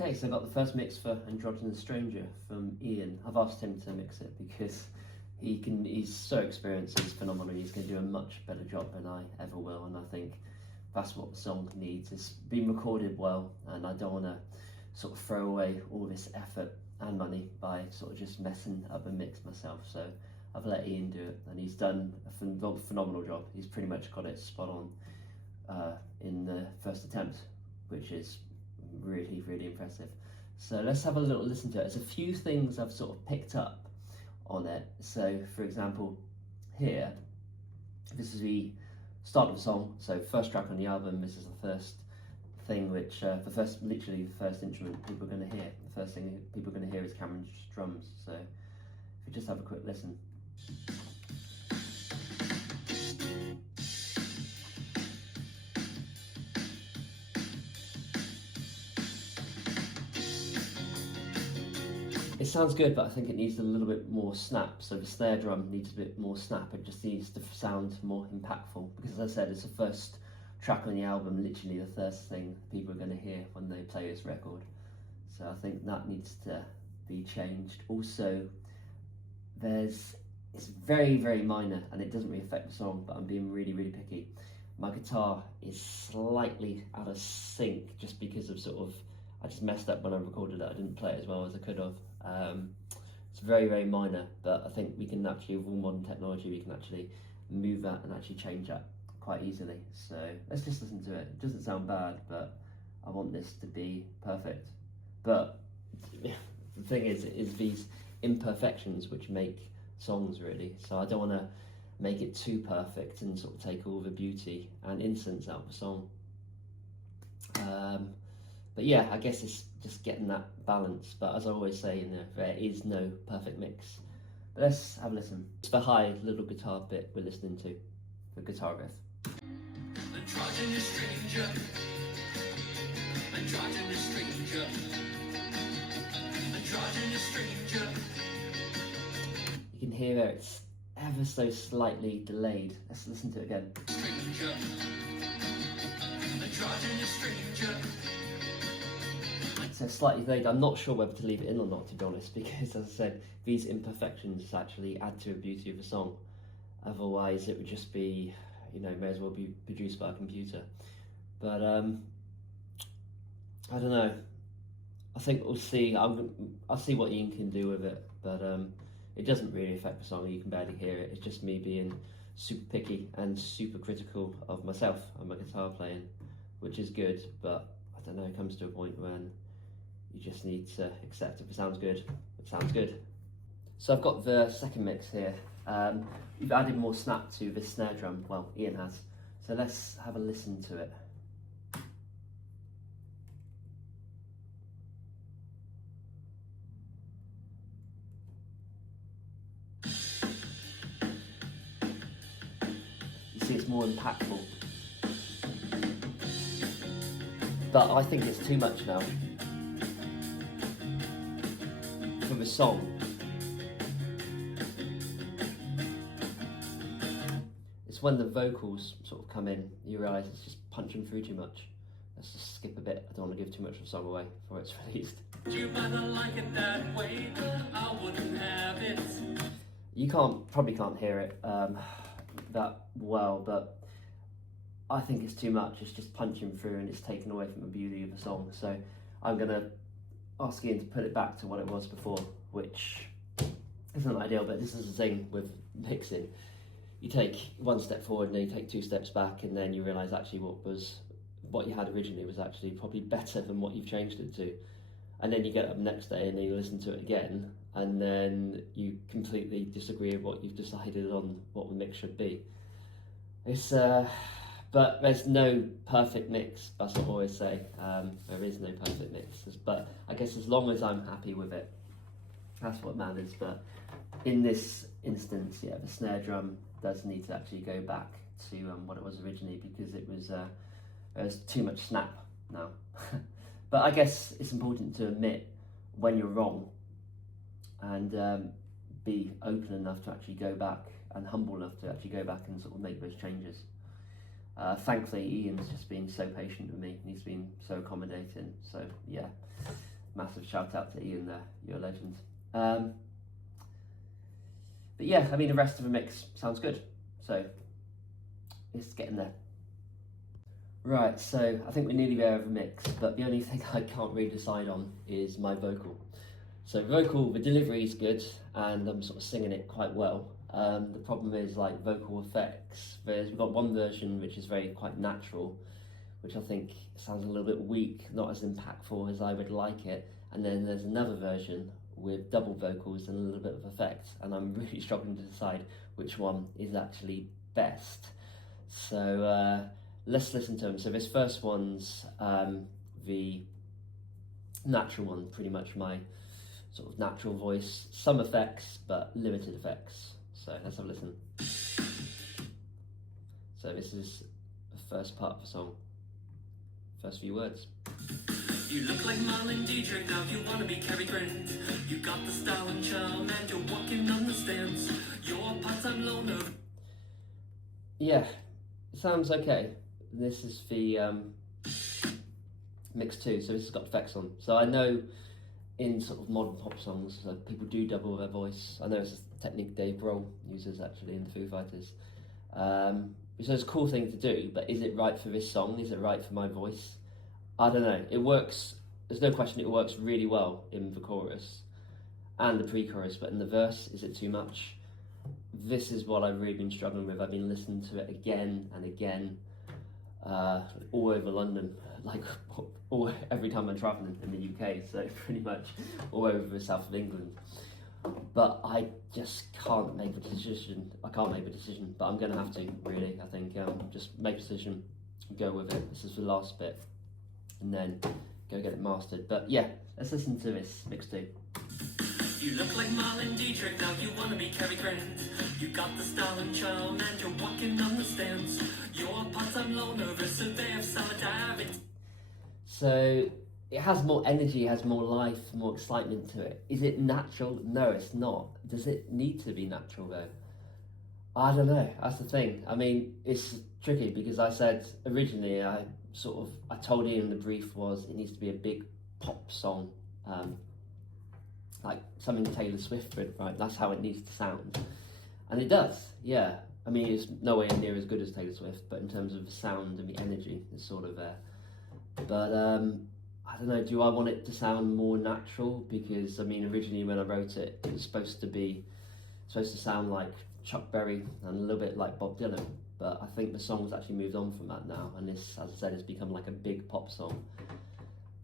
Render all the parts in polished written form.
Okay, so I got the first mix for Androgynous Stranger from Ian. I've asked him to mix it because he's so experienced, he's phenomenal, he's going to do a much better job than I ever will, and I think that's what the song needs. It's been recorded well, and I don't want to sort of throw away all this effort and money by sort of just messing up a mix myself. So I've let Ian do it, and he's done a phenomenal job. He's pretty much got it spot on in the first attempt, which is really, really impressive. So let's have a little listen to it. There's a few things I've sort of picked up on it. So for example, here, this is the start of the song. So first track on the album, this is the first thing which, literally the first instrument people are going to hear. The first thing people are going to hear is Cameron's drums. So if we just have a quick listen. It sounds good, but I think it needs a little bit more snap. So the snare drum needs a bit more snap. It just needs to sound more impactful. Because as I said, it's the first track on the album, literally the first thing people are going to hear when they play this record. So I think that needs to be changed. Also, it's very, very minor, and it doesn't really affect the song, but I'm being really, really picky. My guitar is slightly out of sync just because of I just messed up when I recorded it. I didn't play it as well as I could have. It's very, very minor, but I think we can actually, with all modern technology, we can actually move that and actually change that quite easily. So let's just listen to it. It doesn't sound bad, but I want this to be perfect. But the thing is these imperfections which make songs, really. So I don't want to make it too perfect and sort of take all the beauty and innocence out of the song. But yeah, I guess it's just getting that balance. But as I always say, there is no perfect mix. But let's have a listen. It's the high little guitar bit we're listening to, the guitar riff. Androgynous stranger, androgynous stranger, androgynous stranger. You can hear there it's ever so slightly delayed. Let's listen to it again. Stranger, androgynous stranger. So slightly delayed. I'm not sure whether to leave it in or not, to be honest, because as I said, these imperfections actually add to the beauty of the song. Otherwise it would just be, may as well be produced by a computer. But I don't know. I think we'll see. I'll see what Ian can do with it, but it doesn't really affect the song. You can barely hear it. It's just me being super picky and super critical of myself and my guitar playing, which is good, but I don't know, it comes to a point when you just need to accept if it sounds good, it sounds good. So I've got the second mix here. We've added more snap to this snare drum, well, Ian has. So let's have a listen to it. You see it's more impactful. But I think it's too much now for the song. It's when the vocals sort of come in, you realise it's just punching through too much. Let's just skip a bit. I don't want to give too much of the song away before it's released. You might not like it that way, but I wouldn't have it. You probably can't hear it that well, but I think it's too much. It's just punching through and it's taken away from the beauty of the song. So I'm going to ask Ian to put it back to what it was before, which isn't ideal, but this is the thing with mixing. You take one step forward and then you take two steps back, and then you realise actually what you had originally was actually probably better than what you've changed it to. And then you get up the next day and then you listen to it again, and then you completely disagree with what you've decided on what the mix should be. But there's no perfect mix, that's what I always say. There is no perfect mix, but I guess as long as I'm happy with it, that's what matters. But in this instance, yeah, the snare drum does need to actually go back to what it was originally, because it was there's too much snap now. But I guess it's important to admit when you're wrong and be open enough to actually go back and humble enough to actually go back and sort of make those changes. Thankfully, Ian's just been so patient with me, and he's been so accommodating. So yeah, massive shout out to Ian there, you're a legend. But yeah, I mean, the rest of the mix sounds good, so it's getting there. Right, so I think we're nearly there with the mix, but the only thing I can't really decide on is my vocal. So the delivery is good, and I'm sort of singing it quite well. The problem is like vocal effects. We've got one version which is quite natural, which I think sounds a little bit weak, not as impactful as I would like it. And then there's another version with double vocals and a little bit of effect, and I'm really struggling to decide which one is actually best. So let's listen to them. So this first one's the natural one, pretty much my sort of natural voice, some effects, but limited effects. So let's have a listen. So this is the first part of the song, first few words. You look like Marlene Dietrich, now you wanna be Cary Grant. You got the style and charm, and you're walking on the stands. Your part-time loner. Yeah, it sounds okay. This is the mix 2, so this has got effects on. So I know in sort of modern pop songs, people do double their voice. I know it's a technique Dave Grohl uses actually in the Foo Fighters. So it's a cool thing to do, but is it right for this song? Is it right for my voice? I don't know. It works, there's no question it works really well in the chorus and the pre-chorus, but in the verse, is it too much? This is what I've really been struggling with. I've been listening to it again and again, all over London, like every time I'm travelling in the UK, so pretty much all over the south of England. But I just can't make a decision. I can't make a decision, but I'm going to have to, really. I think just make a decision, go with it. This is the last bit, and then go get it mastered. But yeah, let's listen to this mix 2. You look like Marlene Dietrich, now you wanna be Cary Grant. You got the style and charm, and you're walking on the stands. You're a part-time loner, versus a day of solidarity. So it has more energy, has more life, more excitement to it. Is it natural? No, it's not. Does it need to be natural though? I don't know, that's the thing. I mean, it's tricky because I said originally, I told Ian the brief was it needs to be a big pop song, like something Taylor Swift would, right? That's how it needs to sound. And it does, yeah. I mean, it's nowhere near as good as Taylor Swift, but in terms of the sound and the energy, it's sort of there. But I don't know, do I want it to sound more natural? Because I mean, originally when I wrote it, it was supposed to sound like Chuck Berry and a little bit like Bob Dylan. But I think the song's actually moved on from that now, and this, as I said, has become like a big pop song.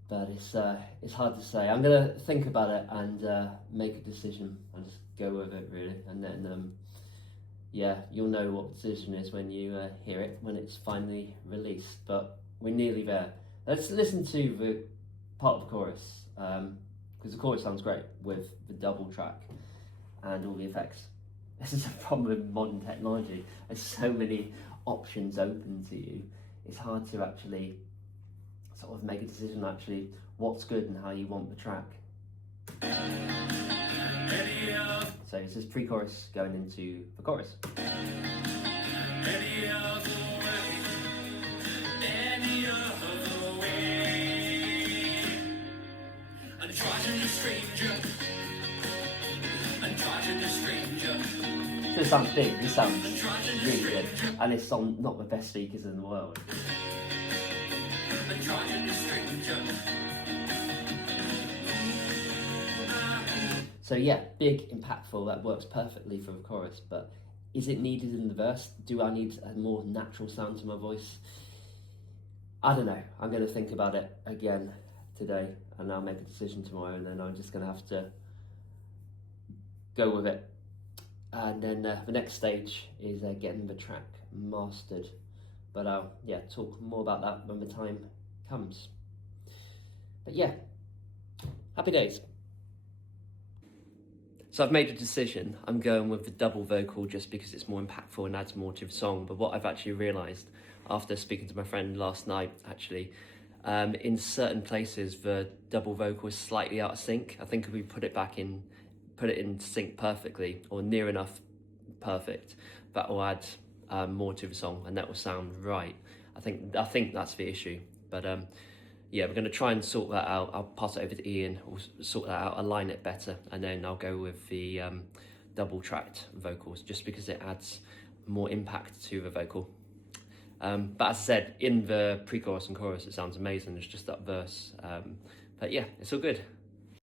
But it's hard to say. I'm gonna think about it and make a decision and just go with it really, and then yeah, you'll know what the decision is when you hear it when it's finally released. But we're nearly there. Let's listen to the part of the chorus, because the chorus sounds great with the double track and all the effects. This is a problem with modern technology. There's so many options open to you. It's hard to actually sort of make a decision actually what's good and how you want the track. So this is pre-chorus going into the chorus. So it sounds big, this sounds really good, and it's on not the best speakers in the world. So yeah, big, impactful, that works perfectly for the chorus, but is it needed in the verse? Do I need a more natural sound to my voice? I don't know. I'm going to think about it again today, and I'll make a decision tomorrow, and then I'm just going to have to go with it. And then the next stage is getting the track mastered. But I'll talk more about that when the time comes. But yeah, happy days. So I've made a decision. I'm going with the double vocal just because it's more impactful and adds more to the song. But what I've actually realised after speaking to my friend last night, actually, in certain places the double vocal is slightly out of sync. I think if we put it in sync perfectly or near enough perfect, that will add more to the song, and that will sound right. I think that's the issue. But yeah, we're going to try and sort that out. I'll pass it over to Ian. We'll sort that out, align it better, and then I'll go with the double-tracked vocals, just because it adds more impact to the vocal. But as I said, in the pre-chorus and chorus, it sounds amazing. It's just that verse. But yeah, it's all good.